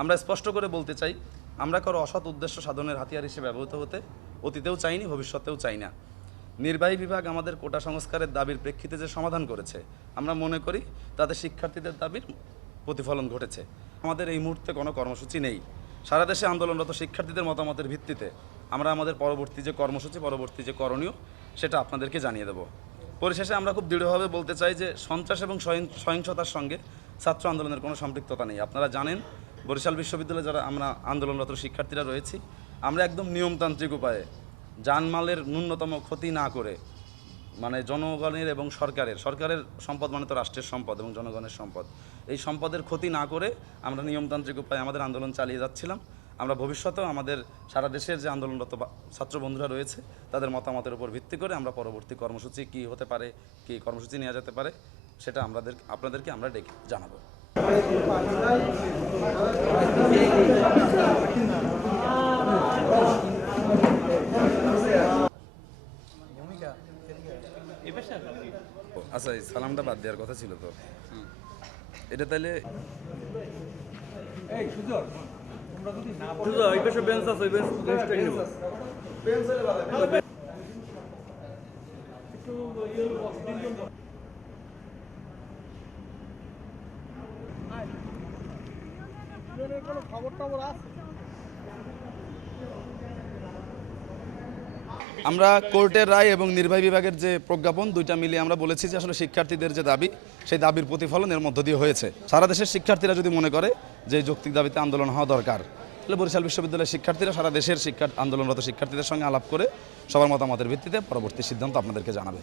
আমরা স্পষ্ট করে বলতে চাই, আমরা কারও অসৎ উদ্দেশ্য সাধনের হাতিয়ার হিসেবে ব্যবহৃত হতে অতীতেও চাইনি, ভবিষ্যতেও চাই না। নির্বাহী বিভাগ আমাদের কোটা সংস্কারের দাবির প্রেক্ষিতে যে সমাধান করেছে, আমরা মনে করি তাতে শিক্ষার্থীদের দাবির প্রতিফলন ঘটেছে। আমাদের এই মুহূর্তে কোনো কর্মসূচি নেই। সারা দেশে আন্দোলনরত শিক্ষার্থীদের মতামতের ভিত্তিতে আমরা আমাদের পরবর্তী যে কর্মসূচি, পরবর্তী যে করণীয়, সেটা আপনাদেরকে জানিয়ে দেব। পরিশেষে আমরা খুব দৃঢ়ভাবে বলতে চাই যে সন্ত্রাস এবং সহিংসতার সঙ্গে ছাত্র আন্দোলনের কোনো সম্পৃক্ততা নেই। আপনারা জানেন বরিশাল বিশ্ববিদ্যালয়ে যারা আমরা আন্দোলনরত শিক্ষার্থীরা রয়েছি, আমরা একদম নিয়মতান্ত্রিক উপায়ে জানমালের ন্যূনতম ক্ষতি না করে মানে জনগণের এবং সরকারের সরকারের সম্পদ মানে তো রাষ্ট্রের সম্পদ এবং জনগণের সম্পদ, এই সম্পদের ক্ষতি না করে আমরা নিয়মতান্ত্রিক উপায়ে আমাদের আন্দোলন চালিয়ে যাচ্ছিলাম। আমরা ভবিষ্যতেও আমাদের সারা দেশের যে আন্দোলনরত ছাত্র বন্ধুরা রয়েছে, তাদের মতামতের উপর ভিত্তি করে আমরা পরবর্তী কর্মসূচি কী হতে পারে, কী কর্মসূচি নেওয়া যেতে পারে, সেটা আমাদের আপনাদেরকে আমরা ডেকে জানাব। আচ্ছা সালামটা বাদ দেওয়ার কথা ছিল তো। এটা তাহলে শুধু ওই পাশে বেঞ্চ আছে ওই বেঞ্চ বেঞ্চটা নিব। আমরা কোর্টের রায় এবং নির্বাহী বিভাগের যে প্রজ্ঞাপন, দুইটা মিলিয়ে আমরা বলেছি যে আসলে শিক্ষার্থীদের যে দাবি, সেই দাবির প্রতিফলন এর মধ্য দিয়ে হয়েছে। সারা দেশের শিক্ষার্থীরা যদি মনে করে যে যৌক্তিক দাবিতে আন্দোলন হওয়া দরকার, তাহলে বরিশাল বিশ্ববিদ্যালয়ের শিক্ষার্থীরা সারা দেশের শিক্ষা আন্দোলনরত শিক্ষার্থীদের সঙ্গে আলাপ করে সবার মতামতের ভিত্তিতে পরবর্তী সিদ্ধান্ত আপনাদেরকে জানাবে।